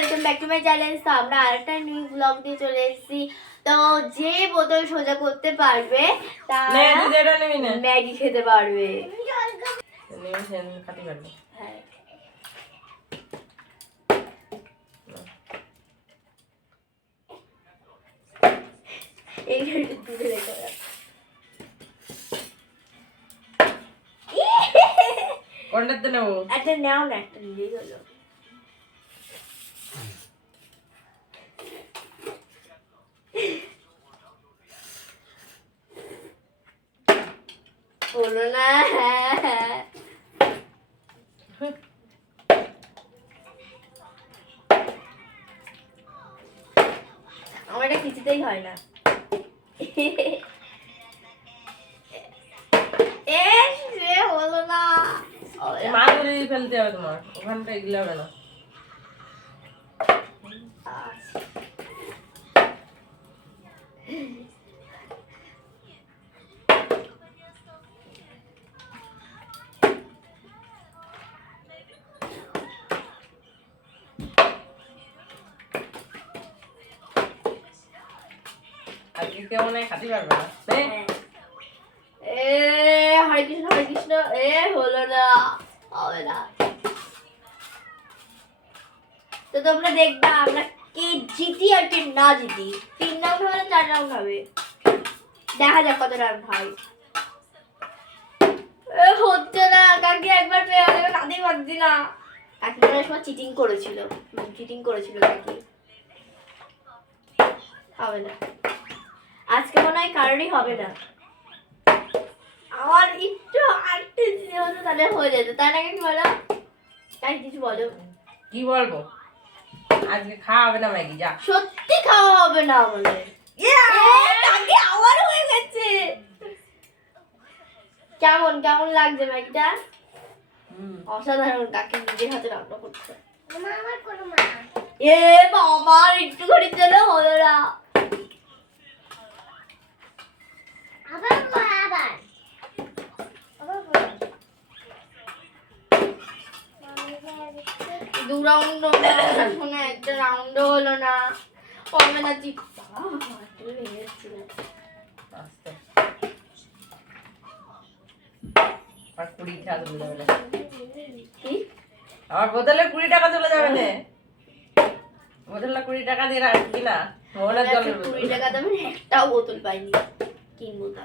Welcome back to my channel. তো আমরা আরেকটা নিউ ব্লগ দিয়ে চলে এসেছি। তো যে বোতল সোজা করতে পারবে তারা ম্যাগি খেতে পারবে। হ্যাঁ এই দুধে রেখে কোনটাতে নেব? একটা নাও না, একটা নিলেই হলো। হলো না। আমার এটা কিছুতেই হয় না। হলো না। মা ধরে ফেলতে হবে তোমার, ওখানটা এগুলো হবে না। আজকে কেমন খাতে পারবে না। হরে কৃষ্ণ হরে কৃষ্ণ। হলো না, হবে না। তো তোমরা দেখবা আমরা কে জিতি আর কে না জিতি। 3 রাউন্ড হবে না 4 রাউন্ড হবে, দেখা যাক কত রাউন্ড হয়। হচ্ছে না, কাকি একবার পেয়ে গেল, কাঁদি পারছি না। কাকি মনে সময় চিটিং করেছিল কাকি। হবে না আজকে, মনে হয় কারোরই হবে না। আমার একটু আটটে হতো তাহলে হয়ে যেত, তাই না? কি বলো, তাই কিছু বলো। কি বলবো, আজকে খাওয়া হবে না ম্যাগি, যা। সত্যি খাওয়া হবে না বলে কাকি আবার হয়ে গেছে। কেমন কেমন লাগছে ম্যাগিটা? অসাধারণ, কাকি নিজের হাতে রান্না করছে। বাবা একটু করে চলে হলো না। দু রাউন্ড শুনে একটা রাউন্ডও হলো না, কমে না চিপ। আমার বোতলে 20 টাকা চলে যাবে না, বোতলে 20 টাকা দিয়ে রাখবি না। 20 টাকা দামের একটাও বোতল পাইনি, কিনবো তা।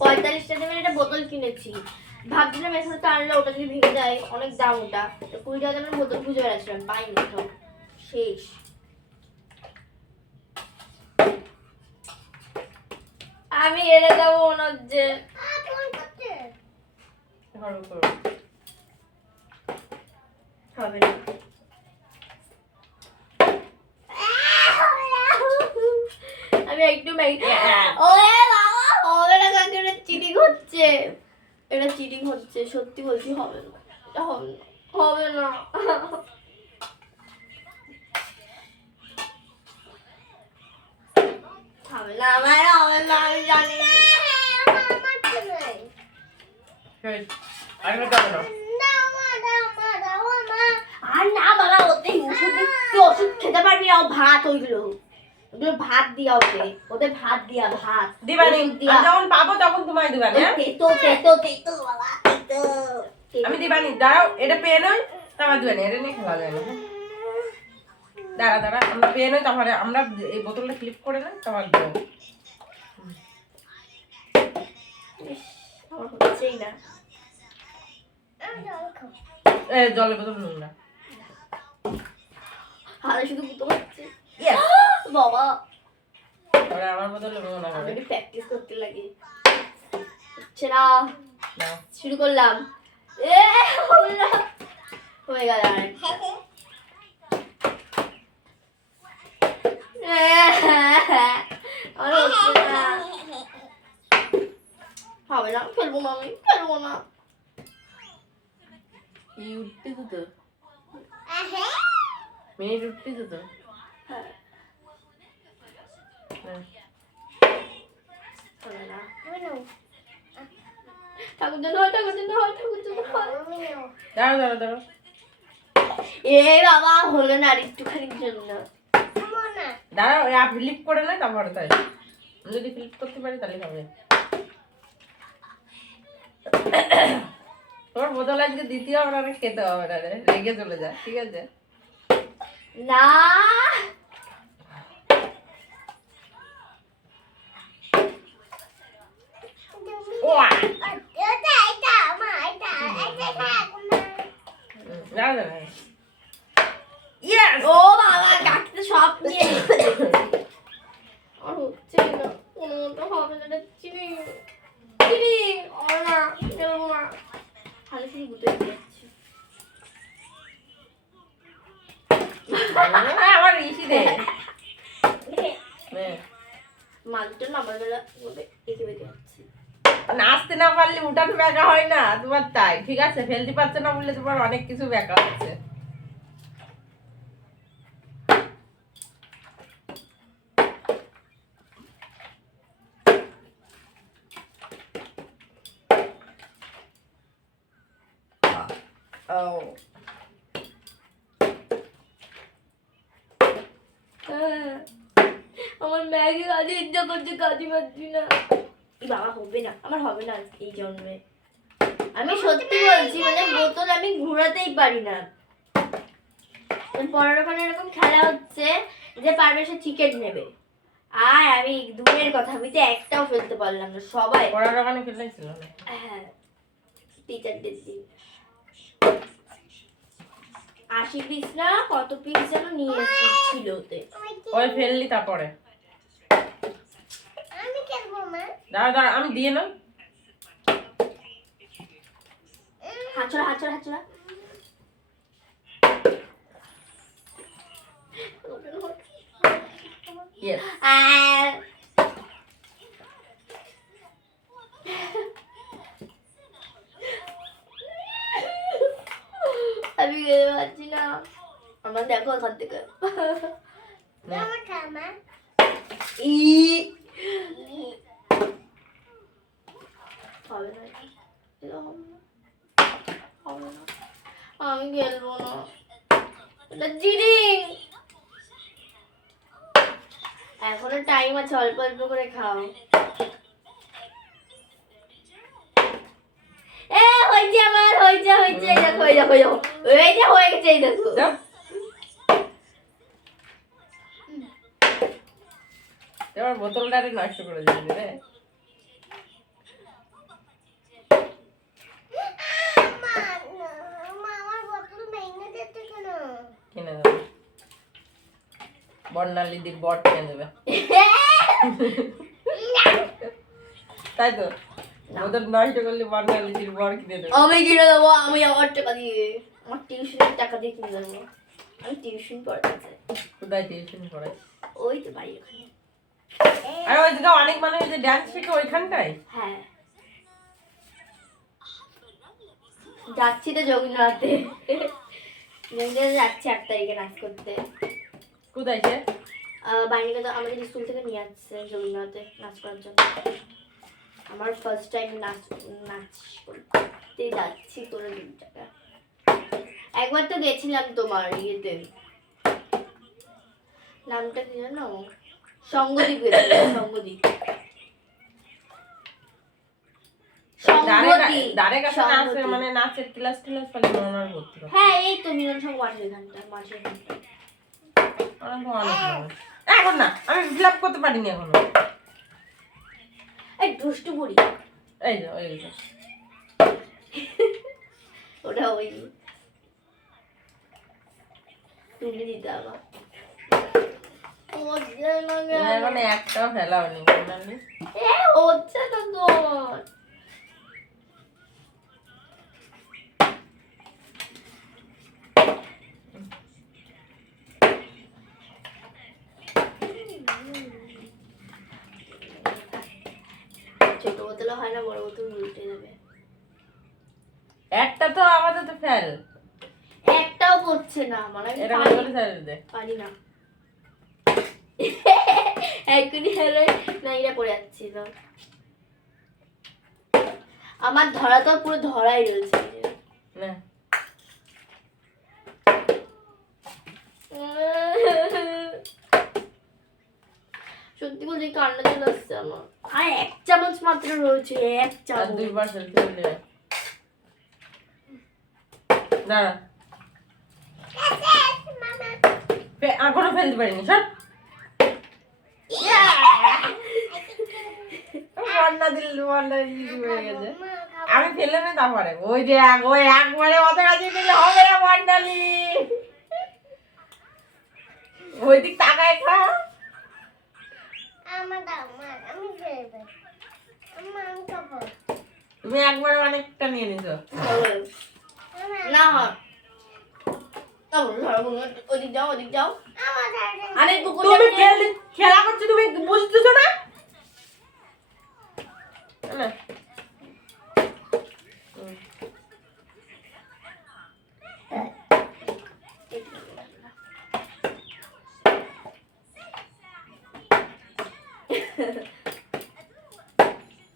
45 টাকা দামের একটা বোতল কিনেছি, ভাবছিলাম এর সাথে আনলে ওটা যদি ভেঙে যায়, অনেক দাম ওটা। 20 টাকা দামের বোতল খুঁজে বেড়াচ্ছিলাম, পাইনি তো, শেষ। আমি এড়ে যাবো মনে হচ্ছে। হবে না, আমি একটু ওরে বাবা, হবে না কাকে, এটা চিটিং হচ্ছে, এটা চিটিং হচ্ছে, সত্যি বলছি হবে না, এটা হবে না, হবে না। হবে না, আমার হবে না, আমি জানি। আর না বাবা, ওতে ওষুধ তুই ওষুধ খেতে পারবি না, ভাত ওইগুলো ভাত দিয়া, ওদের ভাত দিয়া, ভাত দিবানি, যখন পাবো তখন তোমায় দিবানি। তেতো তেতো তেতো বাবা, তেতো। আমি দিবানি, দাঁড়াও, এটা পেয়ে নই তারপর দিবানি, এটা নিয়ে খেলা যায় না। দাঁড়া আমরা পেয়ে নই, তারপরে আমরা এই বোতলটা ক্লিপ করে নেই, তারপর দেবো। আমার হচ্ছেই না। জলের বোতল নুন না, হাতে শুধু গুতো হচ্ছে বাবা। আমার বোতলে নুন না, আমি প্র্যাকটিস করতে লাগে। হচ্ছে না, শুরু করলাম। হয়ে গেল আরেকটা। হবে না, ফেলবো না, আমি ফেলবো না। উঠতেছে তো, মিনিট উঠতেছে তো। ঠাকুর জন্য হয়, ঠাকুর জন্য হয়, ঠাকুর জন্য হয়। দাঁড়াও দাঁড়াও দাঁড়াও। এ বাবা হলো না আর একটুখানির জন্য। দাঁড়াও ফ্লিপ করে না তারপরে তাই আমি যদি ফ্লিপ করতে পারি তাহলে হবে। তোমার বোতল আজকে দ্বিতীয় আমরা অনেক খেতে হবে না রে, রেগে চলে যায়, ঠিক আছে? না ওয়া! দাঁড়াও দাঁড়াও। Yes! ও বাবা কাকিতে সব নিয়ে আর হচ্ছে না, কোনো মতো হবে না, এটা চিনি চিনি হবে না, খেলবো না। খালি শুধু গুঁতো যাচ্ছে। আমার ইসি দে। মালটা নামার বেলা এঁকে বেঁকে যাচ্ছে। নাচতে না পারলে উঠান ব্যাকা হয় না তোমার, তাই ঠিক আছে? ফেলতে পারছো না বললে তোমার অনেক কিছু ব্যাকা হচ্ছে। Oh. আমার ম্যাগি কাজে ইচ্ছা করছে, কাজই পাচ্ছি না। বাবা হবে না, আমার হবে না এই জন্মে। আমি সত্যি বলছি, মানে বোতল আমি ঘোরাতেই পারি না। পরের ওখানে এরকম খেলা হচ্ছে যে পারবে সে চিকেন নেবে, আর আমি দূরের কথা, আমি তো একটাও ফেলতে পারলাম না। সবাই পড়ার ওখানে ফেলাই ছিল না। হ্যাঁ, টিচারদের দিন 80 পিস না কত পিস যেন নিয়ে ছিল ওতে। ওই ফেললি তারপরে আমি খেলবো মা। দাঁড়া দাঁড়া আমি দিয়ে না। হাঁচড়া হাঁচড়া হাঁচড়া। Yes. আমি খেতে পারছি না। আমার দেখো এখান থেকে হবে না, এটা হবে না, হবে না। আমি খেলবো না, এটা চিটিং। এখনো টাইম আছে, অল্প অল্প করে খাও। এ হয়েছে আমার, হয়েছে হয়েছে, এই দেখো এই দেখো এই যে হয়ে গেছে, এই দেখো। এবার বোতলটা নষ্ট করে দিবি রে। কিনে দেবে বর্ণালীদির বট কিনে দেবে, তাই তো? বোতল নষ্ট করলে বর্ণালীদির বর কিনে দেবে। আমি কিনে দেবো, আমি আমার টাকা দিয়ে, আমার টিউশনের টাকা দিয়ে কিনে দেবো। আমি টিউশন পড়াতে, কোথায় টিউশন পড়াই? ওই তো বাড়ি ওখানে। আর ওই জায়গা অনেক মানুষ যে ডান্স শিখে ওইখানটায়। হ্যাঁ যাচ্ছি তো যোগীনাথে, যাচ্ছি 8 তারিখে নাচ করতে। কোথায় সে? বাইরে তো আমাদের স্কুল থেকে নিয়ে আসছে যোগীনাথে নাচ করার জন্য। আমার ফার্স্ট টাইম নাচ করতে যাচ্ছি তোরা 2 টাকা। একবার তো গেছিলাম তোমার ইয়েতে, নামটা কি জানো? সঙ্গদীপ গেছিলাম, সঙ্গদীপ। দাঁড়ে কাছে নাচে মানে নাচের ক্লাস পালি মনোনার ভর্তি করে। হ্যাঁ এই তো মিলন সঙ্গ মাঠের ঘন্টা। এখন না আমি ফিল করতে পারিনি এখনো। এই দুষ্টু বুড়ি, এই যে ওই যে ওটা ওই তুলে দিতে আবার। এখন একটাও ফেলা হয়নি মনোনালি। এ হচ্ছে তো তোর। ছোট বোতলে হয় না, বড় বোতল উল্টে যাবে। একটা তো আমাদের তো ফেল, একটাও পড়ছে না আমার, আমি এটা পারি করে ছেড়ে দে। পারি না। এক্ষুনি হেরে না, এটা পড়ে যাচ্ছিল। আমার ধরা তো পুরো ধরাই রয়েছে। না সত্যি বলছি কান্না চলে আসছে আমার। আর 1 চামচ মাত্র রয়েছে, 1 আর চামচ। 2বার সেলফি তুলে দাঁড়া এখনো ফেলতে পারিনি সব আমি ফেলে না তারপরে ওই যে ওই একবারে অত কাছে গেলে হবে না মন্ডালি ওই দিক তাকায় খা তুমি একবারে অনেকটা নিয়ে নিছো না হয় ওদিক যাও, ওদিক যাও। আরে তুমি খেলা করছো তুমি বুঝতেছো না না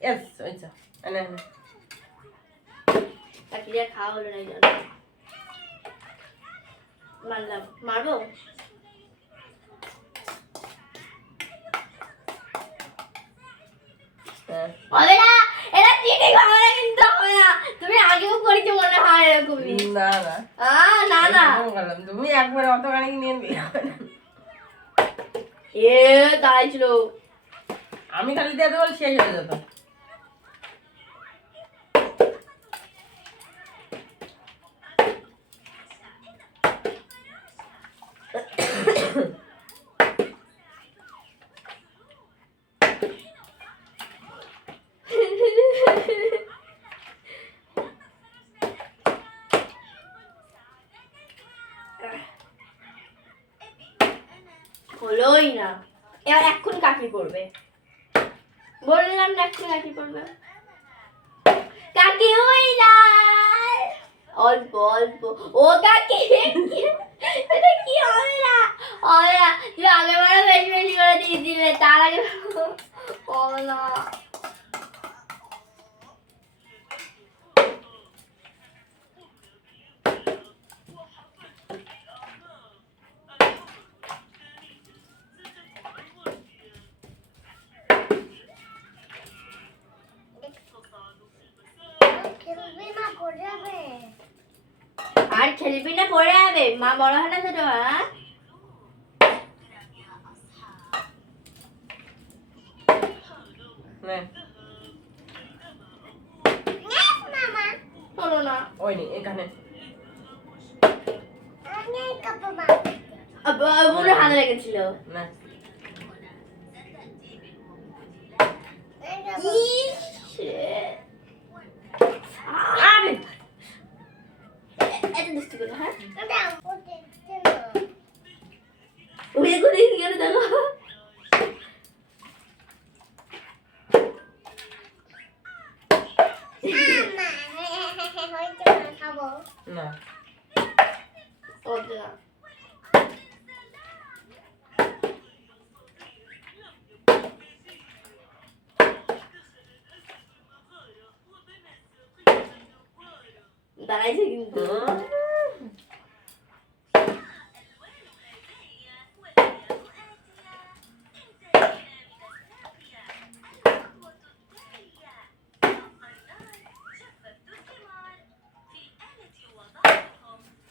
Yes, ওইটা আনে কাকিরা খাওয়া হলো না এই জন্য মারলাম। মারবো? হবে না, এটা চিটিং হবে না, কিন্তু হবে না। তুমি আগেও করেছো মনে হয় এরকমই। না না না না তুমি একবার অত গাড়ি নিয়ে নিয়ে এ দাঁড়াইছিল। আমি খালি দিয়ে দেবো শেষ হয়ে যেত হলোই না। এবার এক্ষুনি কাকি করবে, বললাম না এক্ষুনি কাকি করবে। কাকি হই যায় অল্প অল্প। ও কাকি এটা কি হবে না, হবে না। তুমি আগেবারও বেশি বেশি করে দিয়েছিলে, তার আগে হবে না। আর খেলবি না, পড়ে যাবে। মা বড় হয় না ছোট হয়? হলো না। ওই নি এখানে মনে হাতে লেগেছিল। না আরে এটা দুষ্টু করে, হ্যাঁ ওই করে গেলে দেখো না ওটা দাঁড়াইছে কিন্তু।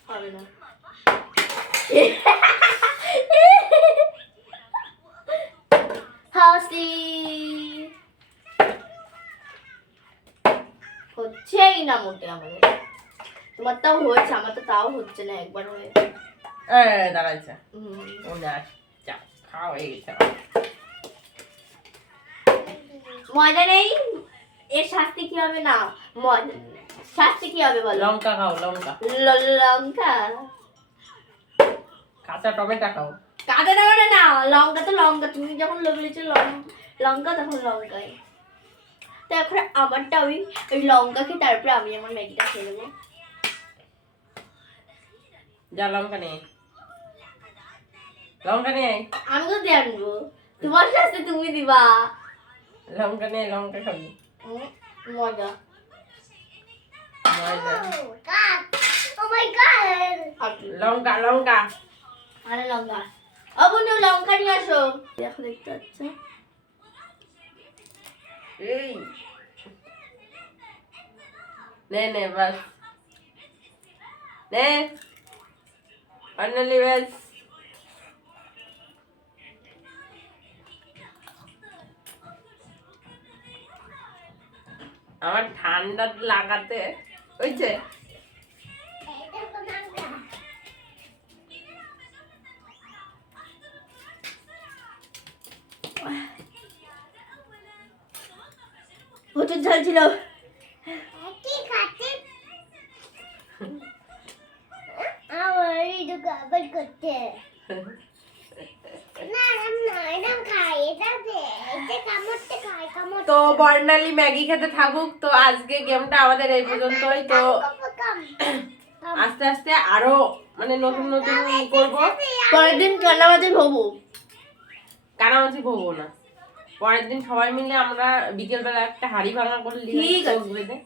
হবে না। হাসি হচ্ছেই না মোটে আমাদের। তোমার তাও হয়েছে, আমার তো তাও হচ্ছে না একবার হয়ে। দাঁড়াইছে ও না চা খাও এই মজা নেই। এর শাস্তি কি হবে? না শাস্তি কি হবে বলো? লঙ্কা খাও লঙ্কা লঙ্কা, কাঁচা টমেটো খাও। কাঁচা টমেটো না, লঙ্কা তো লঙ্কা। তুমি যখন বলেছো লঙ্কা, তখন লঙ্কাই। তো এখন আমারটা ওই লঙ্কা খেয়ে তারপরে আমি আমার ম্যাগিটা খেয়ে নেবো। যা লঙ্কা নেই, লঙ্কা নেই। আমি তো দিয়ে আনবো, তোমার শাস্তি তুমি দিবা। লঙ্কা নেই, লঙ্কা খাবি। মজা লঙ্কা লঙ্কা আরে লঙ্কা ও বন্ধু লঙ্কা নিয়ে আসো দেখো দেখতে পাচ্ছ এই নে নে বাস নে ফাইনালি বাস আমার ঠান্ডা লাগাতে হয়েছে প্রচুর ঝাল ছিল তো বর্ণালী ম্যাগি খেতে থাকুক তো আজকে গেমটা আমাদের এই পর্যন্তই তো আস্তে আস্তে আরো মানে নতুন নতুন করবো পরের দিন কানামাছি ভোবো কানামাছি ভোবো না পরের দিন সবাই মিলে আমরা বিকেল বেলা একটা হাড়ি ভাঙা করলে ঠিক আছে। চোখ বেঁধে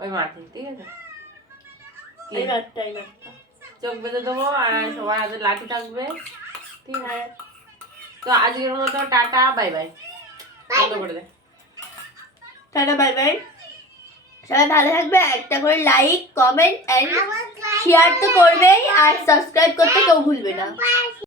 ওই মাঠে ঠিক আছে কি? চোখ বেঁধে দেবো আর সবার হাতে লাঠি থাকবে ঠিক আছে তো আজকের মতো টাটা বাই বাই বন্ধ করে দে টাটা বাই বাই সবাই ভালো থাকবে একটা করে লাইক কমেন্ট এন্ড শেয়ার তো করবেই আর সাবস্ক্রাইব করতে কেউ ভুলবে না